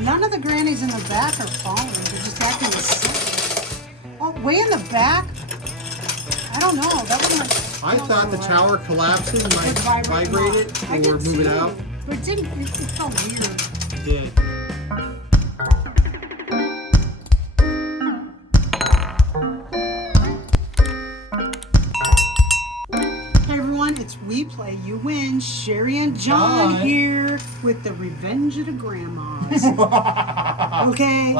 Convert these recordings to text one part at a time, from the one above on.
None of the grannies in the back are falling. They're just acting silly. Oh, way in the back? I don't know. That wasn't like... I thought the tower collapsing might vibrate it or move it out. But it didn't. It felt weird. It did. Hey everyone, it's We Play, You Win. Sherry and John here with the Revenge of the Grandmas. Okay? Well,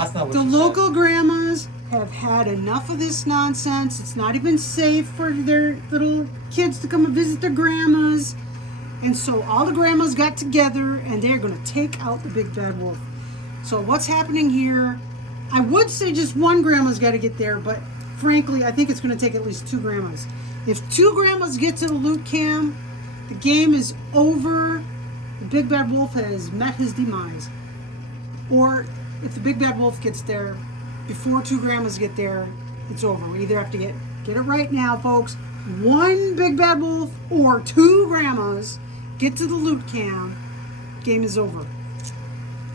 that's not what the she local said. grandmas have had enough of this nonsense. It's not even safe for their little kids to come and visit their grandmas. And so all the grandmas got together and they're going to take out the big bad wolf. So what's happening here? I would say just one grandma's got to get there, but frankly, I think it's going to take at least two grandmas. If two grandmas get to the loot cam, the game is over. The big bad wolf has met his demise. Or if the big bad wolf gets there before two grandmas get there, it's over. We either have to get it right now, folks. One big bad wolf or two grandmas get to the loot cam. Game is over.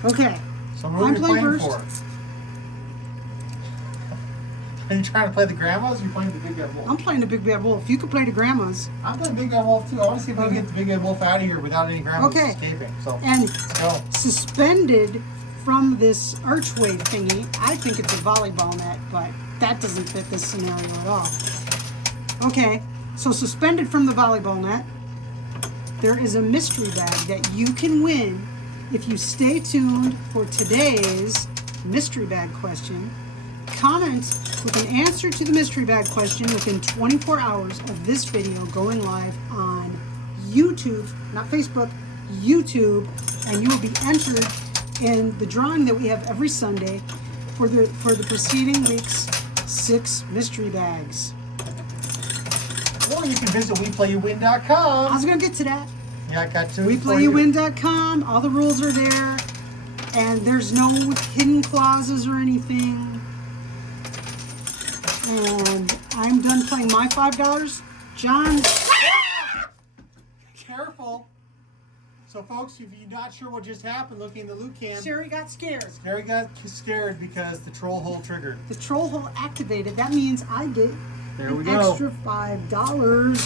Okay. So who are you playing for? Are you trying to play the grandmas or are you playing the big bad wolf? I'm playing the big bad wolf. You can play the grandmas. I'm playing big bad wolf too. I want to see if we can get the big bad wolf out of here without any grandmas escaping. So and let's go. Suspended from this archway thingy, I think it's a volleyball net, but that doesn't fit this scenario at all. Okay, so suspended from the volleyball net, there is a mystery bag that you can win if you stay tuned for today's mystery bag question. Comment with an answer to the mystery bag question within 24 hours of this video going live on YouTube, not Facebook, YouTube, and you will be entered in the drawing that we have every Sunday for the preceding week's 6 mystery bags. Or you can visit WePlayYouWin.com. I was going to get to that. Yeah, I got to. WePlayYouWin.com. All the rules are there. And there's no hidden clauses or anything. And I'm done playing my $5. John. Careful. So, folks, if you're not sure what just happened, looking in the loot cam. Sherry got scared. Sherry got scared because the troll hole triggered. The troll hole activated. That means I get an extra $5.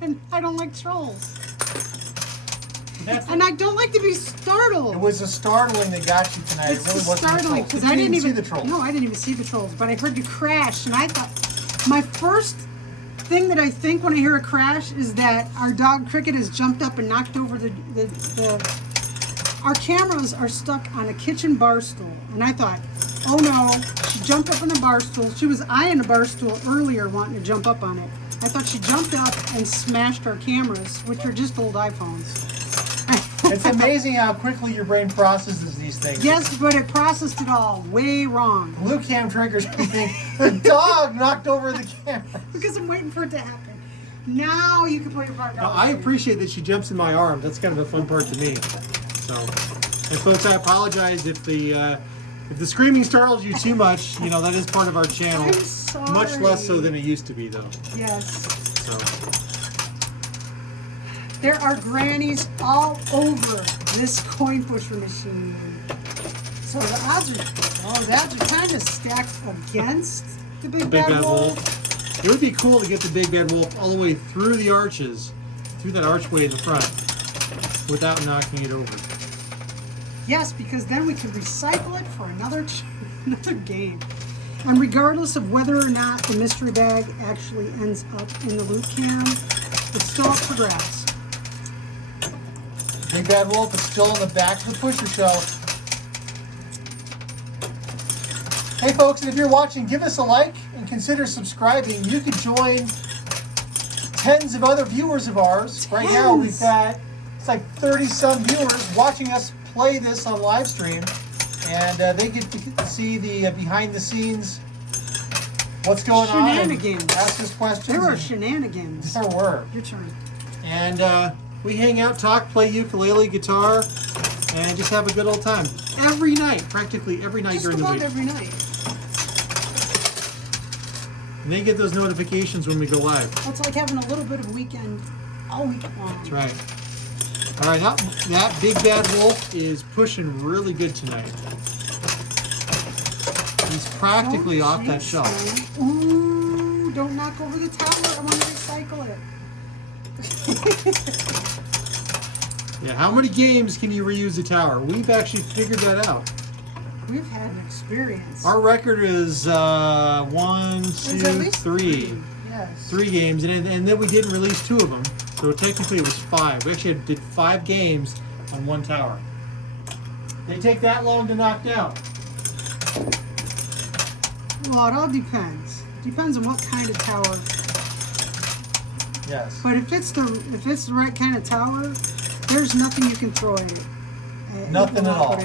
And I don't like trolls. And I don't like to be startled. It was a startling that got you tonight. It's it really wasn't startling because I didn't even see the trolls. No, I didn't even see the trolls, but I heard you crash, and I thought my first thing that I think when I hear a crash is that our dog Cricket has jumped up and knocked over the our cameras are stuck on a kitchen bar stool, and I thought, oh no, she jumped up on the bar stool. She was eyeing the bar stool earlier, wanting to jump up on it. I thought she jumped up and smashed our cameras, which are just old iPhones. It's amazing how quickly your brain processes these things. Yes, but it processed it all way wrong. Loot cam triggers me think the dog knocked over the camera. Because I'm waiting for it to happen. Now you can put your $5. Now, I appreciate that she jumps in my arms. That's kind of a fun part to me. So, and folks, I apologize if the screaming startles you too much. You know, that is part of our channel. I'm sorry. Much less so than it used to be, though. Yes. So. There are grannies all over this coin pusher machine. So the odds are kind of stacked against the big bad wolf. It would be cool to get the big bad wolf all the way through the arches, through that archway in the front, without knocking it over. Yes, because then we can recycle it for another game. And regardless of whether or not the mystery bag actually ends up in the loot cam, it's still up for grabs. Big Bad Wolf is still in the back of the pusher show. Hey folks, and if you're watching, give us a like and consider subscribing. You can join tens of other viewers of ours. Right now we've got, it's like 30-some viewers watching us play this on live stream. And they get to see the behind the scenes, what's going on. Shenanigans. And ask us questions. There were shenanigans. There were. Your turn. And we hang out, talk, play ukulele, guitar, and just have a good old time. Every night, practically every night during the week. Just about every night. And they get those notifications when we go live. Well, it's like having a little bit of weekend all week long. That's right. All right, that big bad wolf is pushing really good tonight. He's practically off that shelf. Ooh, don't knock over the tower. I want to recycle it. Yeah, how many games can you reuse a tower? We've actually figured that out. We've had an experience. Our record is 1, 2, 3. Yes. 3 games, and then we didn't release 2 of them. So technically it was 5. We actually did 5 games on 1 tower. They take that long to knock down. Well, it all depends. Depends on what kind of tower. Yes. But if it's the right kind of tower, there's nothing you can throw at it. Nothing at all.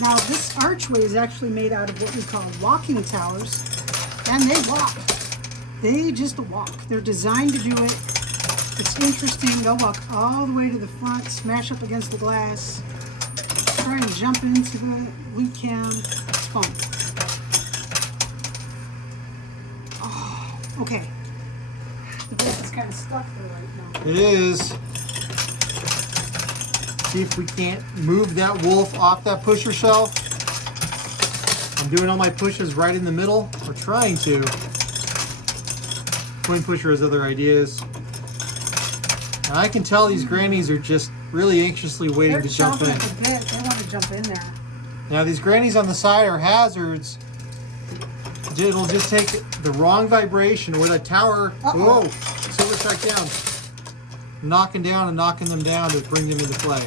Now this archway is actually made out of what we call walking towers, and they walk. They just walk. They're designed to do it. It's interesting. They'll walk all the way to the front, smash up against the glass, try and jump into the loot cam. It's fun. Oh, okay. The base is kind of stuck there right now. It is. See if we can't move that wolf off that pusher shelf. I'm doing all my pushes right in the middle, or trying to. Twin pusher has other ideas. And I can tell these grannies are just really anxiously waiting to jump in. They're chomping at the bit. They want to jump in there. Now these grannies on the side are hazards. It'll just take the wrong vibration or that tower. Whoa! Silver strike down. Knocking down and knocking them down to bring them into play.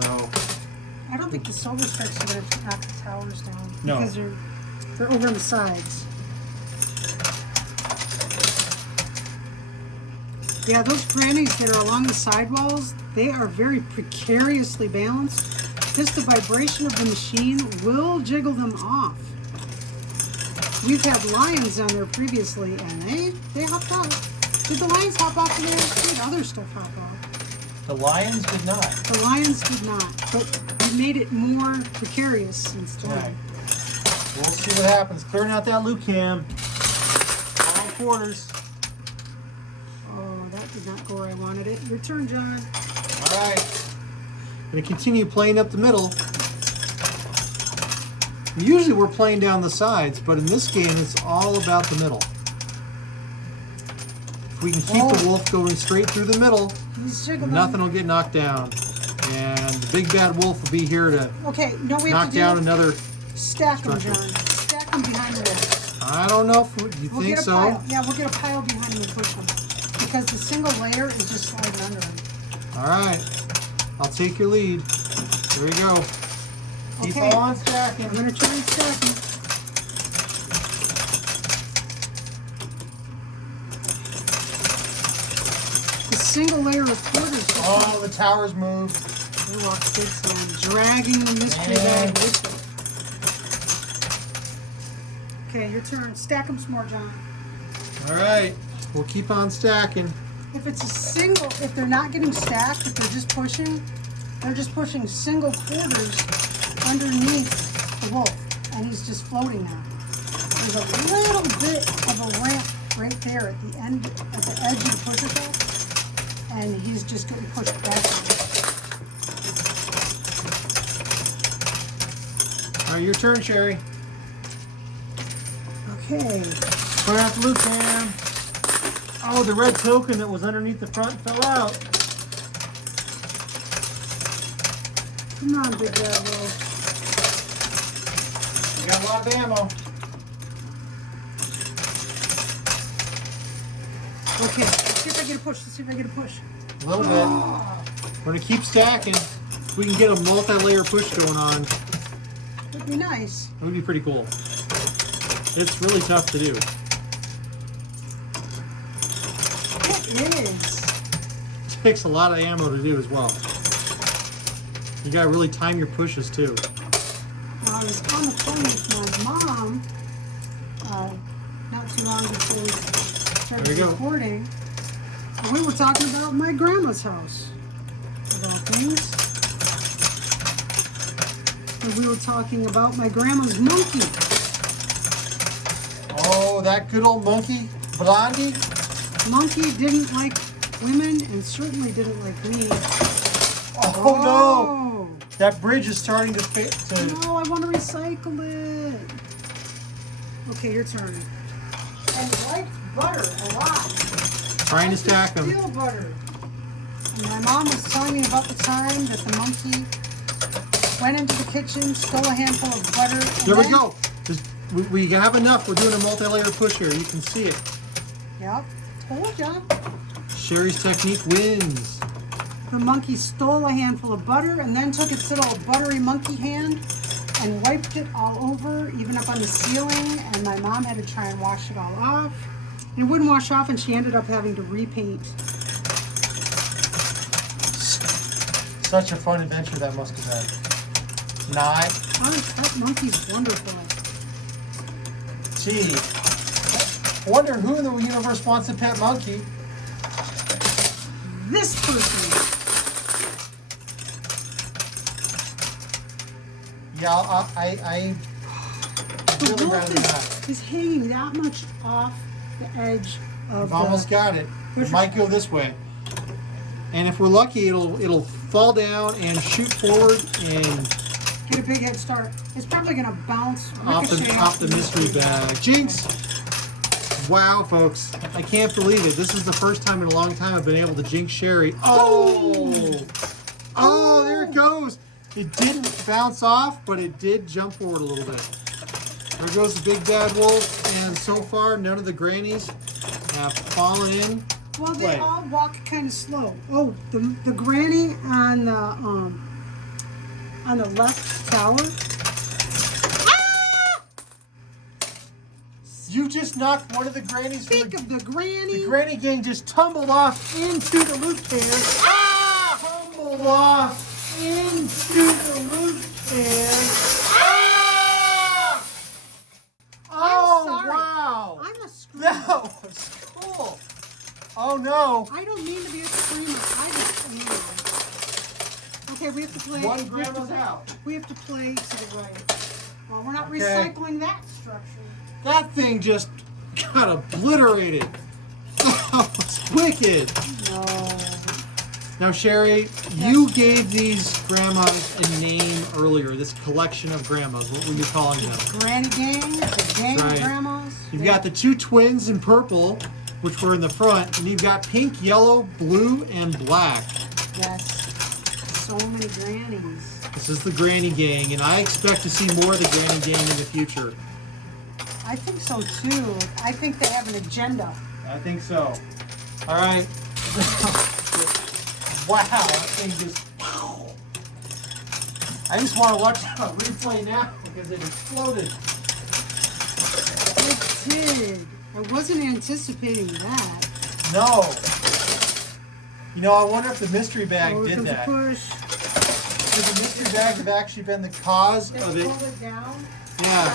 So I don't think the silver strikes are going to knock the towers down. No. Because they're over on the sides. Yeah, those grannies that are along the sidewalls, they are very precariously balanced. Just the vibration of the machine will jiggle them off. We've had lions on there previously, and they hopped off. Did the lions hop off of there? Did other stuff hop off? the lions did not. The lions did not, but we made it more precarious instead. Right. We'll see what happens. Clearing out that loot cam. All quarters. Oh, that did not go where I wanted it. Your turn, John. All right. Going to continue playing up the middle. Usually we're playing down the sides, but in this game it's all about the middle. If we can keep the wolf going straight through the middle, nothing will get knocked down. And the big bad wolf will be here to knock down another stack them, structure. John. Stack them behind the wolf. I don't know if you We'll think get a so. pile. Yeah, we'll get a pile behind them and push them. Because the single layer is just sliding under them. All right. I'll take your lead. There we go. Keep Okay. on stacking. I'm going to try and stack them. The single layer of quarters. Oh, the towers moved. They walk big time, dragging the mystery bag with them. Okay, your turn. Stack them some more, John. All right. We'll keep on stacking. If it's a single, if they're not getting stacked, if they're just pushing single quarters underneath the wolf, and he's just floating now. There's a little bit of a ramp right there at the end, at the edge of the pusher shelf, and he's just getting pushed back. All right, your turn, Sherry. Okay. Clear out the loot cam. Oh, the red token that was underneath the front fell out. Come on, big bad wolf. We got a lot of ammo. Okay, let's see if I get a push. Let's see if I get a push. A little bit. We're gonna keep stacking. If we can get a multi-layer push going on, Would be nice. it would be pretty cool. It's really tough to do. It is. It takes a lot of ammo to do as well. You gotta really time your pushes too. I was on the phone with my mom not too long before we started There you go. recording. And we were talking about my grandma's house. About things. And we were talking about my grandma's monkey. Oh, that good old monkey, Blondie. Monkey didn't like women and certainly didn't like me. Oh no! That bridge is starting to fit. No, I want to recycle it. Okay, your turn. And liked butter a lot. Trying to stack them. Steel butter. And my mom was telling me about the time that the monkey went into the kitchen, stole a handful of butter. There we go. We have enough. We're doing a multi-layer push here. You can see it. Yep. Told ya. Sherry's technique wins. The monkey stole a handful of butter and then took its little buttery monkey hand and wiped it all over, even up on the ceiling. And my mom had to try and wash it all off. And it wouldn't wash off, and she ended up having to repaint. Such a fun adventure that must have been. Not. Oh, that monkey's wonderful. Gee. I wonder who in the universe wants a pet monkey? This person. Yeah, I The really wolf rather not. is hanging that much off the edge of We've almost got it. It might go this way. And if we're lucky, it'll fall down and shoot forward and get a big head start. It's probably going to bounce off the mystery bag. Jinx! Wow, folks. I can't believe it. This is the first time in a long time I've been able to jinx Sherry. Oh! Oh, there it goes. It didn't bounce off, but it did jump forward a little bit. There goes the big bad wolf, and so far none of the grannies have fallen in. Well, they all walk kind of slow. Oh, the granny on the left tower. Ah! You just knocked one of the grannies. Speak of the granny. The granny gang just tumbled off into the loot pan. Ah! Tumbled off into the loot pan. Ah! Oh, sorry. wow. I'm a screamer. That was cool. Oh, no. I don't mean to be a screamer. I just am. Okay, we have to play. One grandma's out. We have to play to the right. Well, we're not Okay. recycling that structure. That thing just got obliterated. That was wicked. No. Now, Sherry, you gave these grandmas a name earlier, this collection of grandmas. What were you calling them? Granny gang, the gang Right. of grandmas. You've got the two twins in purple, which were in the front, and you've got pink, yellow, blue, and black. Yes. So many grannies. This is the granny gang, and I expect to see more of the granny gang in the future. I think so too. I think they have an agenda. I think so. All right. Wow, that thing just... I just want to watch a replay now because it exploded. It did. I wasn't anticipating that. No. You know, I wonder if the mystery bag Oh, did comes that. a push. Could the mystery bag have actually been the cause Just of it? pull it down. Yeah.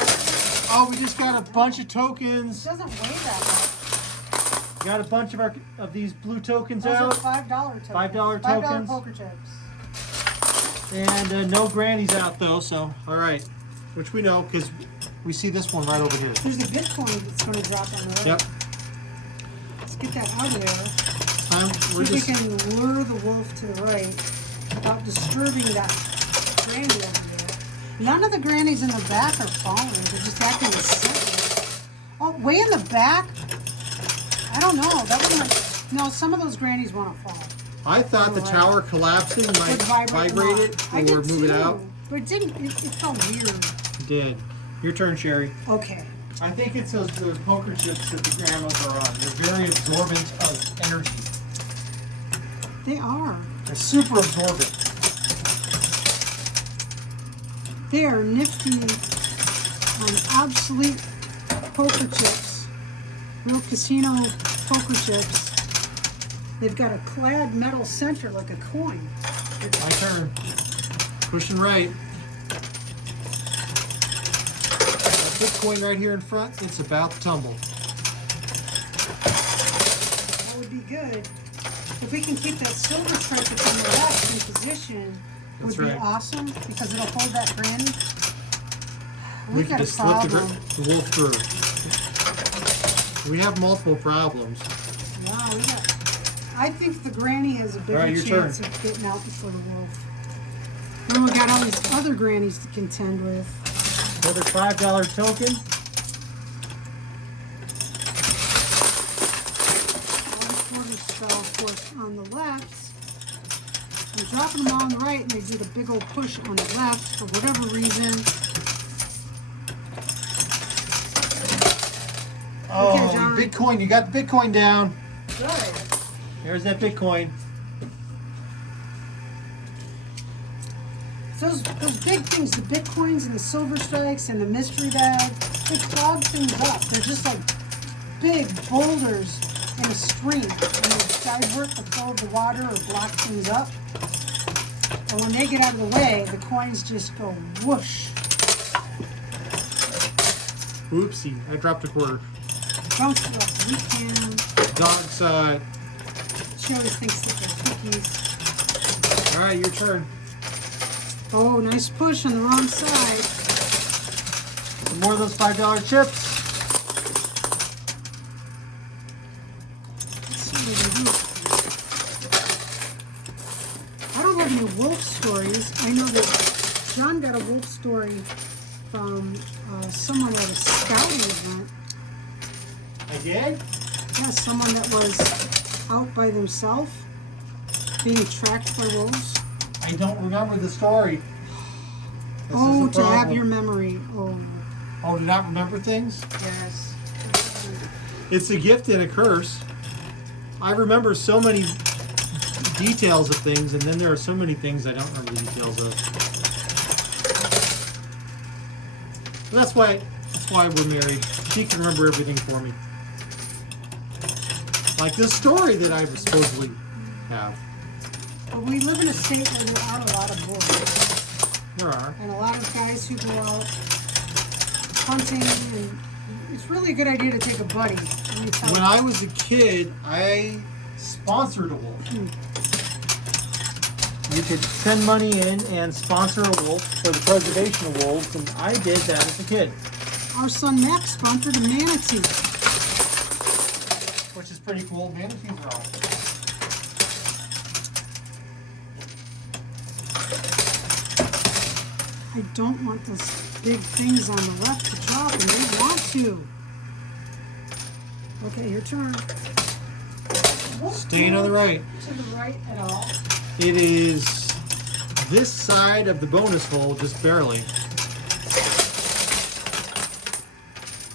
Oh, we just got a bunch of tokens. It doesn't weigh that much. Got a bunch of these blue tokens Those are out. $5 tokens. $5 $5 tokens. poker chips. And no grannies out though, so all right. Which we know because we see this one right over here. There's a Bitcoin that's going to drop on the right. Yep. Let's get that out of there. Time, See we're if we just, can lure the wolf to the right without disturbing that granny over there. None of the grannies in the back are falling. They're just acting as silly. Oh, way in the back? I don't know. That wouldn't. No, some of those grannies want to fall. I thought the tower collapsing might Would vibrate vibrate it I or did move it too, out. But it didn't. It felt weird. It did. Your turn, Sherry. Okay. I think it's those poker chips that the grandmas are on. They're very absorbent of energy. They are. They're super absorbent. They are nifty on obsolete poker chips. Real casino poker chips. They've got a clad metal center like a coin. My turn. Pushing right. This coin right here in front, it's about to tumble. That would be good. If we can keep that silver trinket on the left in position, would That's be right. awesome because it'll hold that granny. We We've can got a just slip problem. the wolf through. We have multiple problems. Wow, we got. I think the granny has a bigger All right, your chance turn. of getting out before the wolf. Then we got all these other grannies to contend with. Another $5 token. All the quarters fell, of course, on the left. I'm dropping them all on the right, and they did a big old push on the left for whatever reason. Oh, Okay, John. Bitcoin. You got the Bitcoin down. Good. There's that Bitcoin. Those big things, the bitcoins and the silver strikes and the mystery bag, they clog things up. They're just like big boulders in a stream. And they divert the flow of the water or block things up. And when they get out of the way, the coins just go whoosh. Oopsie, I dropped a quarter. Don't let we can. Dog's, She always thinks that they're cookies. all right, your turn. Oh, nice push on the wrong side. Some more of those $5 chips. Let's see what we do. I don't have any wolf stories. I know that John got a wolf story from someone at a scouting event. I did? Yeah, someone that was out by themselves, being tracked by wolves. I don't remember the story. This Oh, is the to have problem. your memory. Oh, Oh, to not remember things? yes. It's a gift and a curse. I remember so many details of things, and then there are so many things I don't remember the details of. But that's why we're married. She can remember everything for me. Like this story that I supposedly have. But we live in a state where there are a lot of wolves. There are. And a lot of guys who go out hunting, and it's really a good idea to take a buddy. Let me tell When you. I was a kid, I sponsored a wolf. You could send money in and sponsor a wolf for the preservation of wolves, and I did that as a kid. Our son Max sponsored a manatee. Which is pretty cool. Manatees are all. I don't want those big things on the left to drop, and they want to. Okay, your turn. Staying on the right. To the right at all. It is this side of the bonus hole, just barely.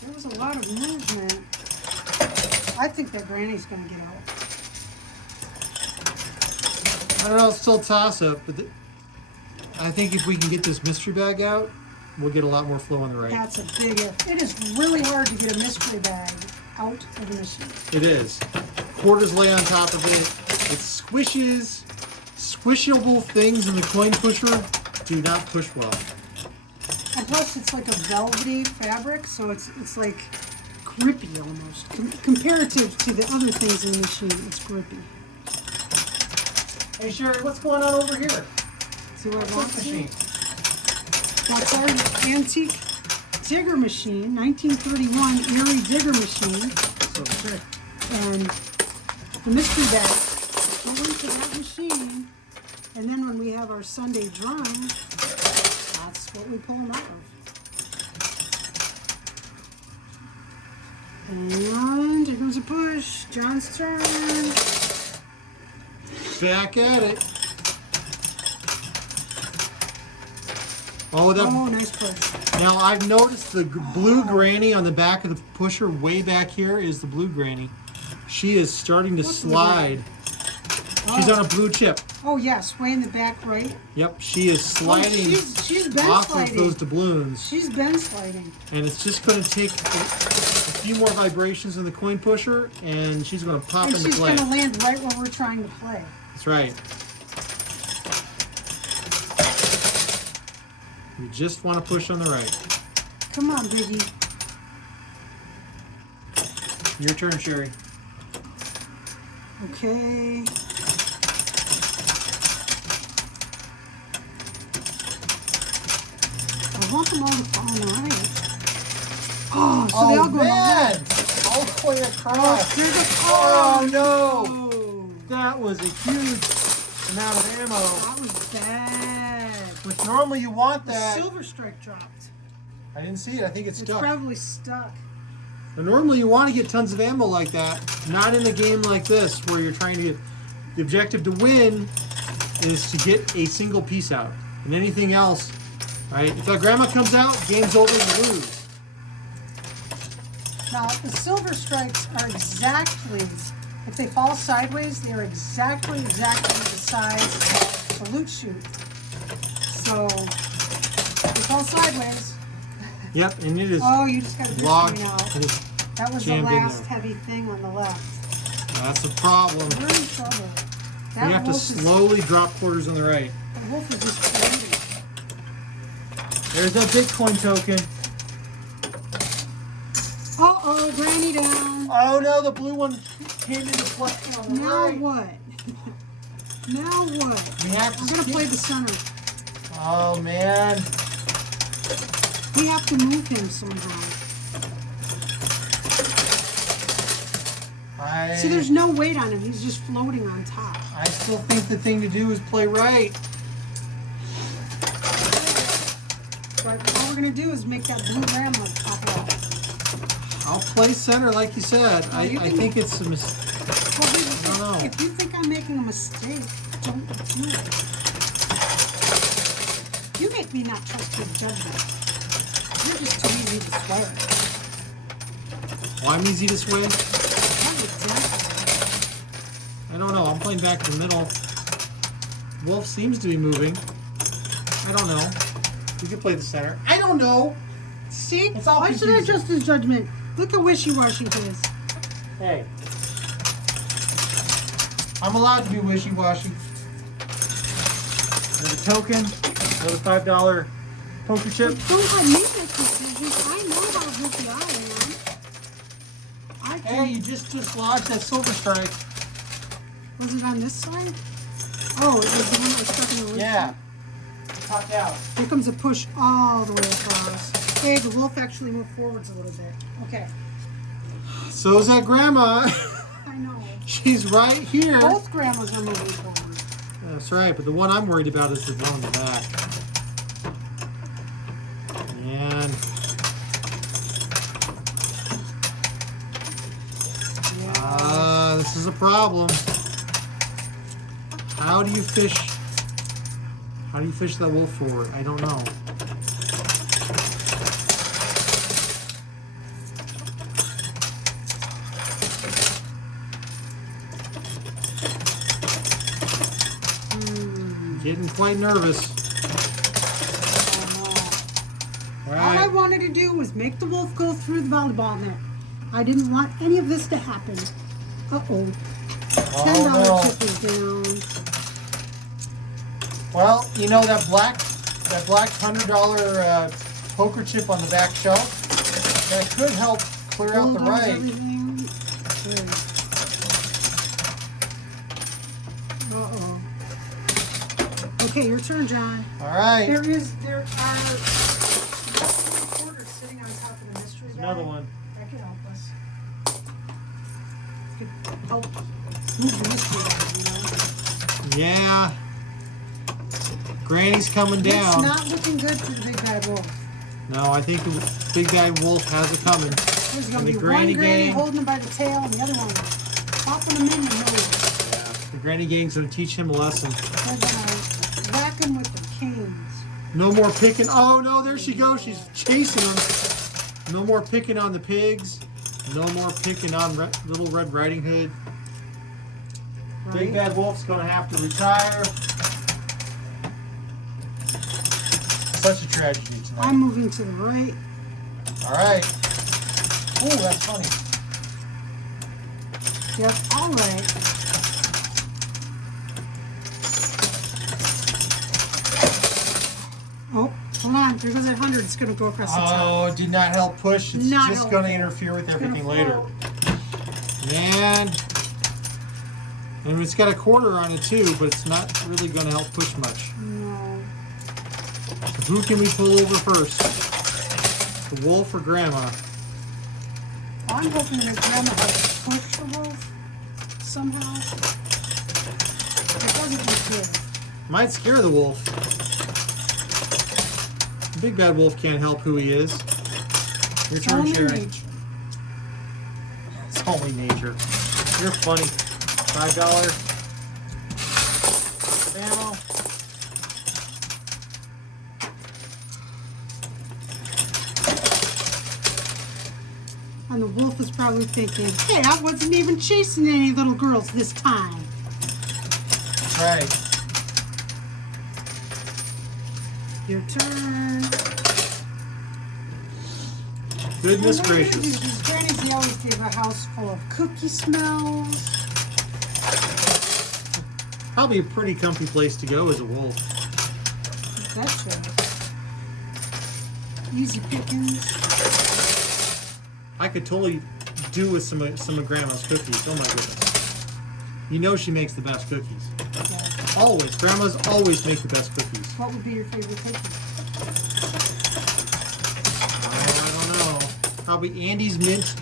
There was a lot of movement. I think that Granny's going to get out. I don't know, it's still a toss-up, but I think if we can get this mystery bag out, we'll get a lot more flow on the right. That's a big if. It is really hard to get a mystery bag out of the machine. It is. Quarters lay on top of it. It squishes. Squishable things in the coin pusher do not push well. And plus, it's like a velvety fabric, so it's like grippy almost. Comparative to the other things in the machine, it's grippy. Hey Sherry, what's going on over here? See what I What's want this to? machine? That's our antique digger machine, 1931 Erie digger machine. So check. And the mystery bag go into that machine. And then when we have our Sunday drawing, that's what we pull them out of. And here comes a push. John's turn. Back at it. Oh, that. Oh, nice push. Now I've noticed the blue granny on the back of the pusher, way back here, is the blue granny. She is starting to What's the slide. She's Oh. on a blue chip. Oh, yes, way in the back right. Yep, she is sliding she's been off sliding. of those doubloons, She's been sliding. and it's just going to take a few more vibrations in the coin pusher, and she's going to pop And into she's play. going to land right where we're trying to play. That's right. You just want to push on the right. Come on, Biggie. Your turn, Sherry. Okay. I want them all to fall on the right. Oh, so they all go on the man! left. All the way across. There's a Oh, no! Oh. that was a huge amount of ammo. That was bad. Which normally you want The that. silver strike dropped. I didn't see it. I think it's It's stuck. probably stuck. But normally you want to get tons of ammo like that. Not in a game like this where you're trying to get... The objective to win is to get a single piece out. And anything else, right? If that grandma comes out, game's over, you lose. Now, the silver strikes are exactly, if they fall sideways, they are exactly the size of the loot chute. So, if they fall sideways, Yep, and it is oh, you just got to locked. coming out. It is That was the jammed in last there. heavy thing on the left. That's the problem. We're in trouble. That You have to wolf slowly drop quarters on the right. the wolf is just crazy. There's that Bitcoin token. Uh-oh, Granny down. Oh no, the blue one came into play on the Now right. what? Now what? We have to I'm going to skip. play the center. Oh man. We have to move him somehow. See, there's no weight on him. He's just floating on top. I still think the thing to do is play right. But all we're going to do is make that blue grandma pop off. I'll play center like you said. Well, you I can- think it's a mistake. Well, I don't know. if you think I'm making a mistake, don't do it. You make me not trust your judgment. You're just too easy to swear. Well, I'm easy to sway. That was exactly. I don't know. I'm playing back to the middle. Wolf seems to be moving. I don't know. We could play the center. I don't know. See? It's all Why should I confusing. trust his judgment? Look how wishy-washy it is. Hey. I'm allowed to be wishy-washy. There's a token. Another $5 poker chip. Don't let me make decisions. I know how goofy I am. Hey, you just dislodged that silver strike. Was it on this side? Oh, it was the one that was stuck in the windshield? Yeah. Popped out. Here comes a push all the way across. Hey, the wolf actually moved forwards a little bit. Okay. So is that grandma. I know. She's right here. Both grandmas are moving forward. That's right, but the one I'm worried about is the one in the back. And this is a problem. How do you fish that wolf forward? I don't know. Getting quite nervous. All All I right. wanted to do was make the wolf go through the volleyball net. I didn't want any of this to happen. Uh-oh. $10 no. chip is down. Well, you know that black $100 poker chip on the back shelf, that could help clear out the Bulldoze right. everything. Good. Uh-oh. Okay, your turn, John. All right. There are quarters sitting on top of the mystery bag. Another one. That could help us. Could help move the mystery bag, you know? Yeah. Granny's coming It's down. not looking good for the big bad wolf. No, I think the big bad wolf has it coming. There's And going the to be granny one granny gang. holding him by the tail and the other one popping him in the nose. The granny gang's gonna teach him a lesson. They're going to whack him with the canes. No more picking. Oh no, there she goes. She's chasing him. No more picking on the pigs. No more picking on Little Red Riding Hood. Big Right? Bad Wolf's gonna have to retire. Such a tragedy tonight. I'm moving to the right. All right. Oh, that's funny. Yep, all right. Oh, hold on. There goes that 100. It's going to go across the top. Oh, it did not help push. It's Not just helpful. gonna interfere with It's gonna everything later. float. And it's got a quarter on it too, but it's not really gonna help push much. No. So who can we pull over first? The wolf or grandma? I'm hoping that Grandma will push the wolf somehow. wasn't as good. Might scare the wolf. The big bad wolf can't help who he is. Your It's turn, only Sherry. nature. It's only nature. You're funny. $5 ammo. And the wolf is probably thinking, hey, I wasn't even chasing any little girls this time. That's right. Your turn. Goodness And what do gracious. These grannies, they always give a house full of cookie smells. Probably a pretty comfy place to go as a wolf. That's right. Easy pickings. I could totally do with some of Grandma's cookies. Oh my goodness. You know she makes the best cookies. Yeah. Always. Grandmas always make the best cookies. What would be your favorite cookie? Oh, I don't know. Probably Andy's mint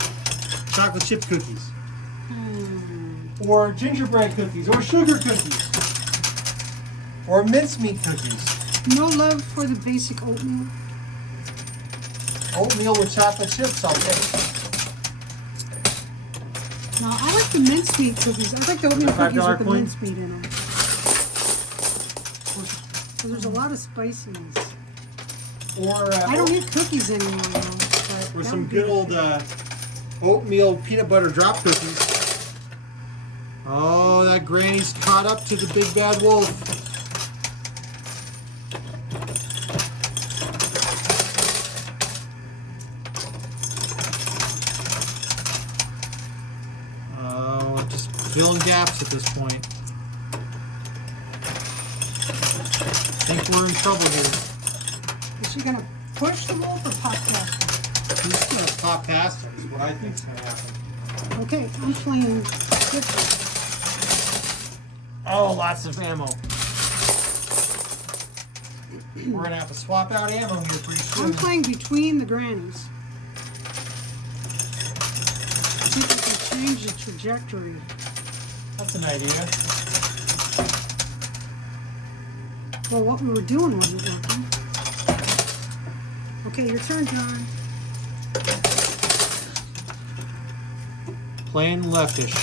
chocolate chip cookies. Or gingerbread cookies. Or sugar cookies. Or mincemeat cookies. No love for the basic oatmeal? Oatmeal with chocolate chips, I'll take. No, I like the mincemeat cookies. I like the oatmeal $5 cookies with the coin? mincemeat in them. So there's a lot of spiciness. Or I don't eat cookies anymore now. But or that some would be good old oatmeal peanut butter drop cookies. Oh, that granny's caught up to the big bad wolf. Oh, just filling gaps at this point. I think we're in trouble here. Is she gonna push the wolf or pop past He's gonna pop past him is what I think's gonna happen. him? Okay, I'm playing different. Oh, lots of ammo. We're gonna have to swap out ammo here pretty soon. I'm playing between the grannies. See if I can change the trajectory. That's an idea. Well, what we were doing wasn't working. Okay, your turn, John. Playing leftish.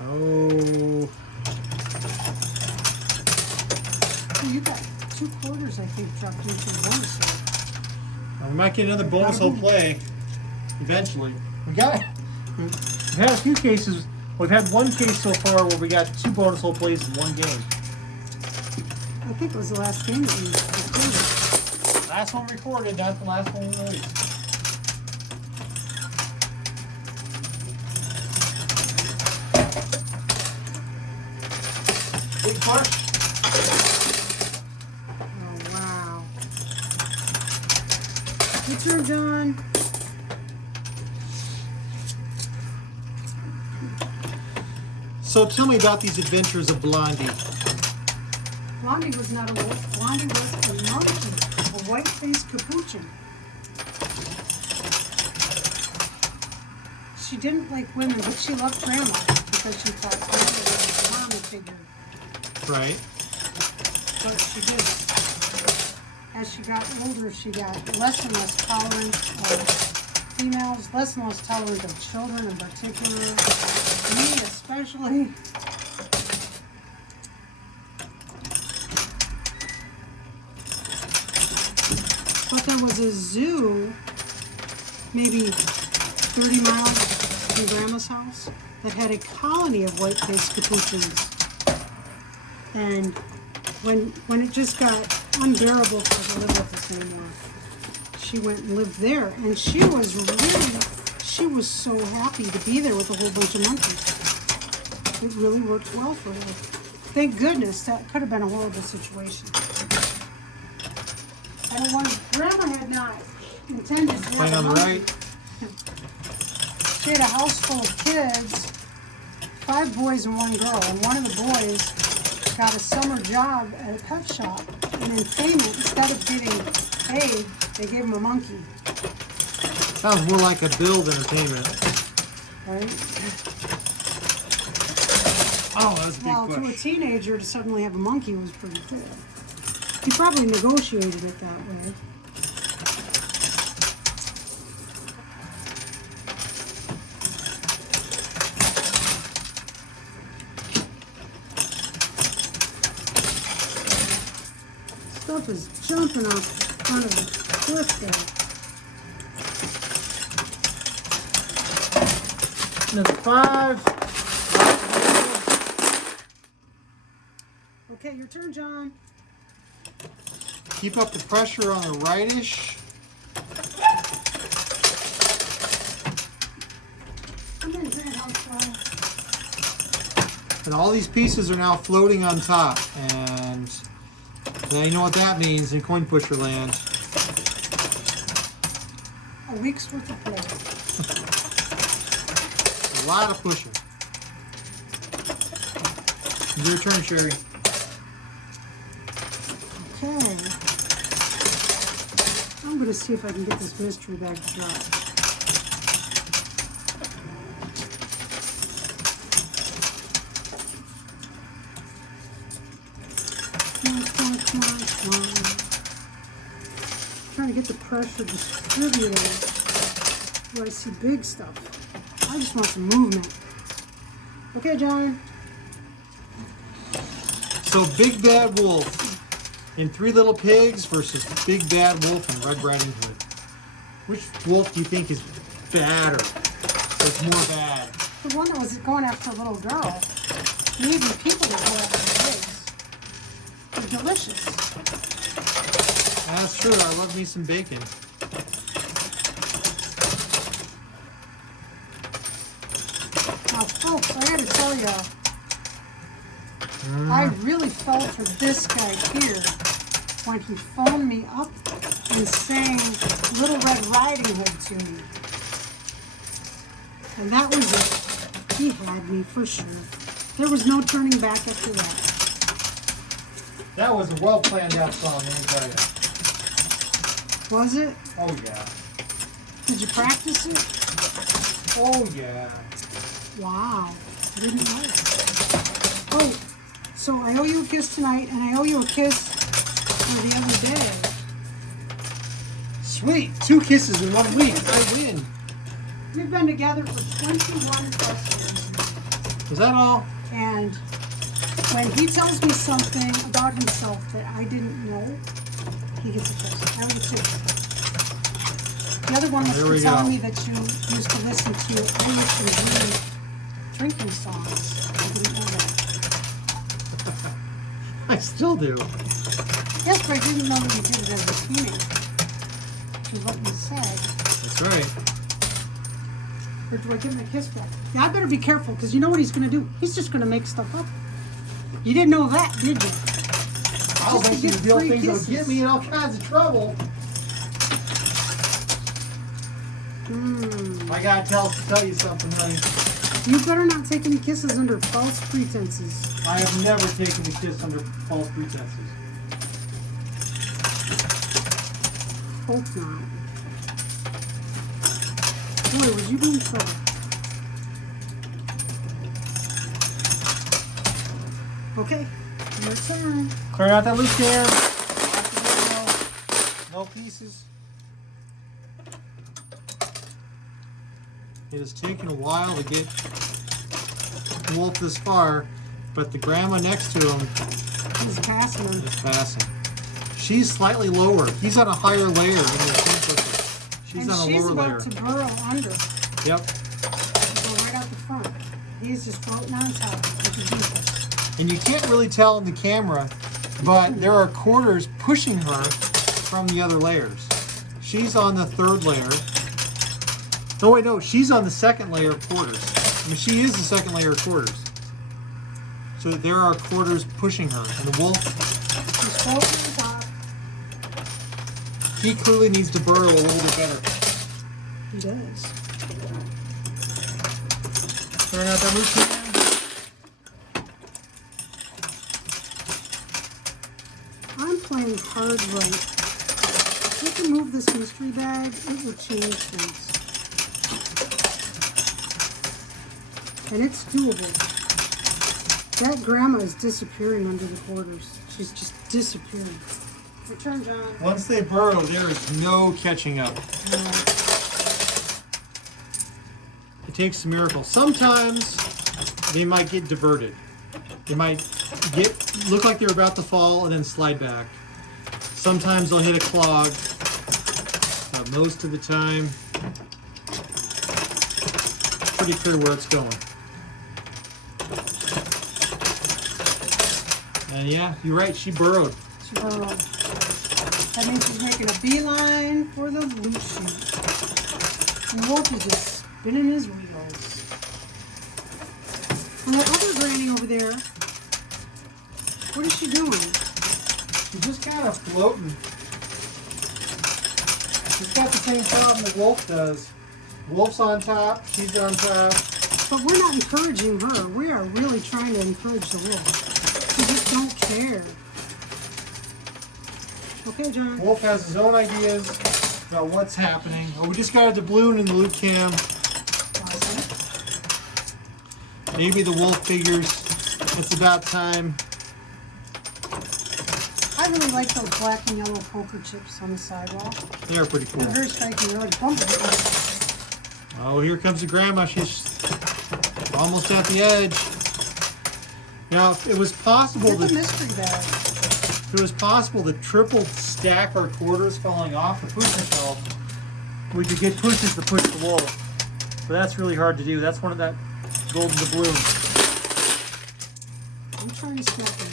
Oh. Oh, you got 2 quarters, I think, dropped into the bonus hole. We might get another bonus hole play eventually. We've had a few cases. We've had one case so far where we got 2 bonus hole plays in one game. I think it was the last game that we recorded. Last one recorded, not the last one released. Big push. Oh, wow. Your turn, John. So tell me about these adventures of Blondie. Blondie was not a wolf. Blondie was a monkey, a white-faced capuchin. She didn't like women, but she loved Grandma because she thought Grandma was a mommy figure. Right. But she did. As she got older, she got less and less tolerant of females, less and less tolerant of children in particular, me especially. But there was a zoo, maybe 30 miles from Grandma's house, that had a colony of white-faced capuchins. And when it just got unbearable for her to live with us anymore, she went and lived there. And she was so happy to be there with a whole bunch of monkeys. It really worked well for her. Thank goodness. That could have been a horrible situation. And one Grandma had not intended to Playing on the right. She had a house full of kids, 5 boys and 1 girl, and one of the boys got a summer job at a pet shop, and in payment, instead of getting paid, they gave him a monkey. Sounds more like a bill than a payment. Right? Oh, that's a big Well, to a teenager, to suddenly have a monkey was pretty cool. He probably negotiated it that way. Stuff is jumping off the front of the cliff there. Number 5. Okay, your turn, John. Keep up the pressure on the rightish. I'm in Grand House. And all these pieces are now floating on top. And now you know what that means in coin pusher land. A week's worth of play. A lot of pushing. Your turn, Sherry. Okay. I'm going to see if I can get this mystery bag to drop. Come on. Trying to get the pressure distributed where I see big stuff. I just want some movement. Okay, John. So Big Bad Wolf in Three Little Pigs versus Big Bad Wolf in Red Riding Hood. Which wolf do you think is badder? It's more bad. The one that was going after a little girl. And even people that go after pigs. They're delicious. That's true. I love me some bacon. Now, folks, I gotta tell you, I really fell for this guy here when he phoned me up and sang Little Red Riding Hood to me. And that was it. He had me for sure. There was no turning back after that. That was a well planned out song, let me tell you. Was it? Oh yeah. Did you practice it? Oh yeah. Wow. I didn't know that. Oh, so I owe you a kiss tonight, and I owe you a kiss for the other day. Sweet. 2 kisses in 1 week. I win. We've been together for 21 plus years. Is that all? And when he tells me something about himself that I didn't know, he gets a kiss. I would say. The other one was There for we telling go. me that you used to listen to Irish and Green drinking songs. I didn't know that. I still do. Yes, but I didn't know that you did it as a teenager. Which is what you said. That's right. Or do I get my kiss back? Yeah, I better be careful, because you know what he's going to do? He's just going to make stuff up. You didn't know that, did you? I'll Just to bet you get the deal free things will kisses. get me in all kinds of trouble. I gotta tell you something, honey. You better not take any kisses under false pretenses. I have never taken a kiss under false pretenses. Hope not. Boy, would you be in trouble. Okay, your turn. Clear out that loose there. No pieces. It has taken a while to get Wolf this far, but the grandma next to him He's passing him. is passing. She's slightly lower. He's on a higher layer than the pin pusher. She's And on a she's lower about layer. to burrow under. Yep. Go right out the front. He's just floating on top like a beaver. And you can't really tell in the camera, but there are quarters pushing her from the other layers. She's on the 3rd layer. No, wait, no, she's on the 2nd layer of quarters. I mean, she is the 2nd layer of quarters. So there are quarters pushing her. And the wolf, He's floating on top. he clearly needs to burrow a little bit better. He does. Turn out that loose hand. playing hard right. If we can move this mystery bag, it will change things. And it's doable. That grandma is disappearing under the quarters. She's just disappearing. Your turn, John. Once they burrow, there is no catching up. It takes a miracle. Sometimes they might get diverted. They might look like they're about to fall and then slide back. Sometimes they'll hit a clog, but most of the time, pretty clear where it's going. And yeah, you're right, she burrowed. She burrowed. That means she's making a beeline for the loot chute. And Wolf is just spinning his wheels. And that other granny over there, what is she doing? She's just kind of floating. She's got the same problem that Wolf does. Wolf's on top, she's on top. But we're not encouraging her. We are really trying to encourage the wolf. She just don't care. Okay, John. Wolf has his own ideas about what's happening. Oh, we just got a doubloon in the loot cam. Maybe the wolf figures it's about time. I really like those black and yellow poker chips on the sidewalk. They're pretty cool. They're very striking. They're like bumpers. Oh, here comes the grandma. She's almost at the edge. Now, if it was possible Get the mystery bag. if it was possible to triple stack our quarters falling off the pushing shelf, we could get pushes to push the wolf. But that's really hard to do. That's one of that golden doubloon. I'm trying to snap them.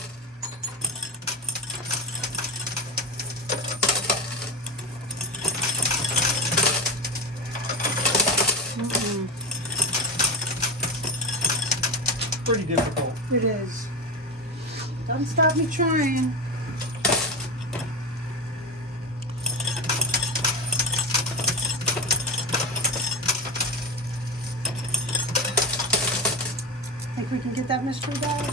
Pretty difficult. It is. Don't stop me trying. Think we can get that mystery bag?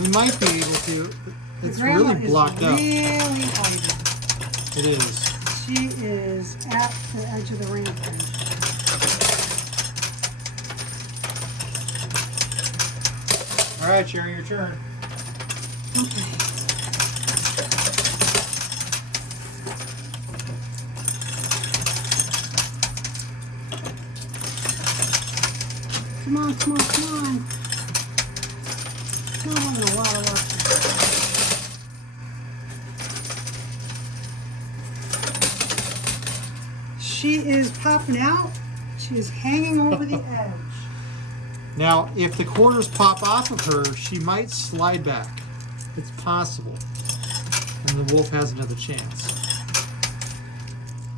We might be able to. The It's grandma really blocked is up. really hiding. It is. She is at the edge of the ramp. All right, Sherry, your turn. Okay. Come on, come on, come on. Not having a lot of luck. She is popping out. She is hanging over the edge. Now, if the quarters pop off of her, she might slide back. It's possible. And the wolf has another chance.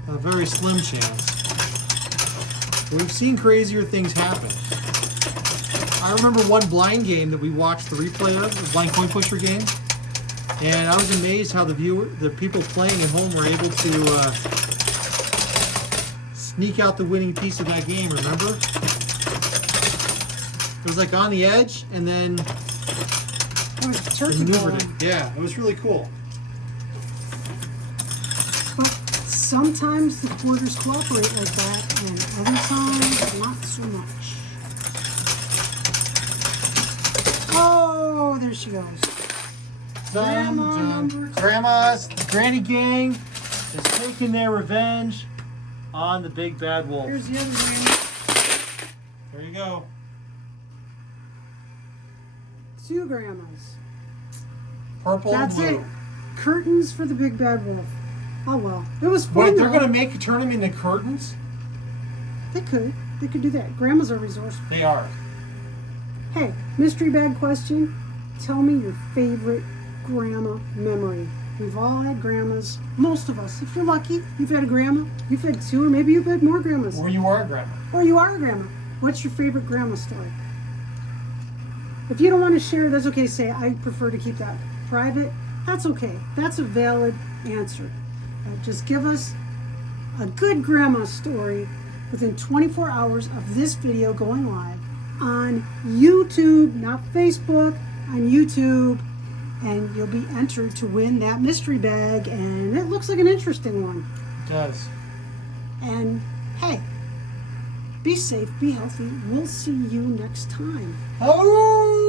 A very slim chance. We've seen crazier things happen. I remember one blind game that we watched the replay of, the blind coin pusher game. And I was amazed how the people playing at home were able to sneak out the winning piece of that game, remember? It was like on the edge, and then It was turkey maneuvered bowling. it. Yeah, it was really cool. But sometimes the quarters cooperate like that, and other times not so much. Oh, there she goes. Grandma's Granny Gang is taking their revenge on the big bad wolf. Here's the other one. There you go. 2 grandmas. Purple That's and blue. it. Curtains for the big bad wolf. Oh well. It was fun. Wait, they're though. going to turn them into curtains? They could. They could do that. Grandmas are resourceful. They are. Hey, mystery bag question. Tell me your favorite grandma memory. We've all had grandmas. Most of us. If you're lucky, you've had a grandma. You've had 2, or maybe you've had more grandmas. Or you are a grandma. Or you are a grandma. What's your favorite grandma story? If you don't want to share, that's okay. Say, I prefer to keep that private. That's okay. That's a valid answer. Just give us a good grandma story within 24 hours of this video going live on YouTube, not Facebook, on YouTube. and you'll be entered to win that mystery bag, and it looks like an interesting one. It does. And hey, be safe, be healthy. We'll see you next time. Oh!